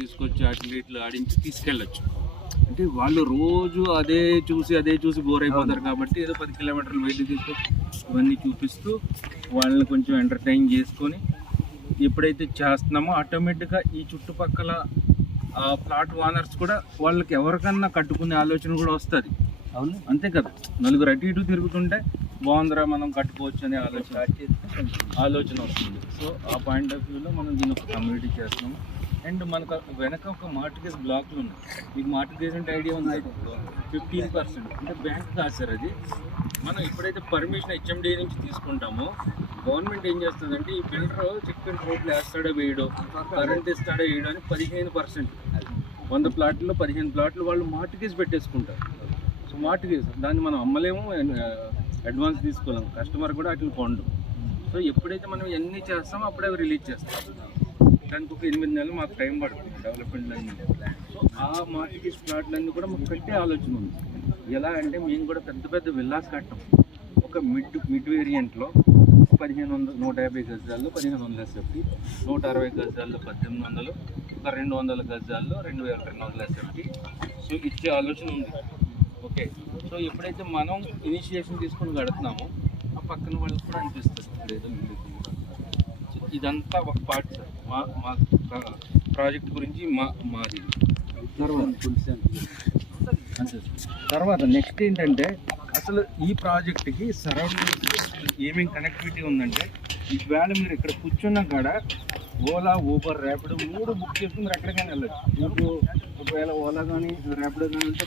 తీసుకొచ్చి అట్లా ఇట్లా ఆడించి తీసుకెళ్ళచ్చు. అంటే వాళ్ళు రోజు అదే చూసి బోర్ అయిపోతారు కాబట్టి ఏదో 10 కిలోమీటర్లు వెళ్ళి తీసుకొచ్చి ఇవన్నీ చూపిస్తూ వాళ్ళని కొంచెం ఎంటర్టైన్ చేసుకొని ఎప్పుడైతే చేస్తున్నామో ఆటోమేటిక్గా ఈ చుట్టుపక్కల ప్లాట్ ఓనర్స్ కూడా వాళ్ళకి ఎవరికన్నా కట్టుకునే ఆలోచన కూడా వస్తుంది. అవును, అంతే కదా. నలుగురు అటు ఇటు తిరుగుతుంటే బాగుందిరా మనం కట్టుకోవచ్చు అనే ఆలోచన వస్తుంది. సో ఆ పాయింట్ ఆఫ్ వ్యూలో మనం దీన్ని ఒక కమ్యూనిటీ చేస్తున్నాము. అండ్ మనకు వెనక ఒక మార్టిగేజ్ బ్లాక్లు ఉన్నాయి. మీకు మార్టిగేజ్ అంటే ఐడియా ఉంది, 15%. అంటే బ్యాంక్ కాదు సార్ అది. మనం ఎప్పుడైతే పర్మిషన్ హెచ్ఎండి నుంచి తీసుకుంటామో గవర్నమెంట్ ఏం చేస్తుందంటే ఈ బిల్డర్ చెప్పిన రోడ్లు వేస్తాడో వేయడో, కరెంట్ ఇస్తాడో వేయడో అని 15%, 100 ప్లాట్లలో 15 ప్లాట్లు వాళ్ళు మార్టిగేజ్ పెట్టేసుకుంటారు. సో మార్టిగేజ్ దాన్ని మనం అమ్మలేము, అడ్వాన్స్ తీసుకోలేము, కస్టమర్ కూడా అట్లా కొండు. సో ఎప్పుడైతే మనం ఎన్ని చేస్తామో అప్పుడే అవి రిలీజ్ చేస్తాం. దానికి ఒక 8 నెలలు మాకు టైం పడుతుంది డెవలప్మెంట్ అన్నీ. సో ఆ మార్టిగేజ్ ప్లాట్లన్నీ కూడా మాకు కట్టే ఆలోచన ఉంది. ఎలా అంటే మేము కూడా పెద్ద పెద్ద విల్లాస్ కట్టాం. ఒక మిడ్ వేరియంట్లో 150 గజాల్లో 1500 SFT, 160 గజాల్లో 1800, ఒక 200 గజాల్లో 2200 SFT. సో ఇచ్చే ఆలోచన ఉంది. ఓకే, సో ఎప్పుడైతే మనం ఇనిషియేషన్ తీసుకొని కడుతున్నామో ఆ పక్కన వాళ్ళకి కూడా అనిపిస్తుంది లేదో వీళ్ళకి. సో ఇదంతా ఒక పార్ట్ సార్ మా ప్రాజెక్ట్ గురించి మాది. తర్వాత నెక్స్ట్ ఏంటంటే అసలు ఈ ప్రాజెక్ట్కి సరౌండింగ్స్ ఏమేమి కనెక్టివిటీ ఉందంటే ఈవేళ మీరు ఇక్కడ కూర్చున్న కాడ ఓలా, ఊబర్, ర్యాపిడో 3 బుక్ చేసుకుని మీరు ఎక్కడికైనా వెళ్ళచ్చు. మీకు ఒకవేళ ఓలా కానీ ర్యాపిడో కానీ అంటే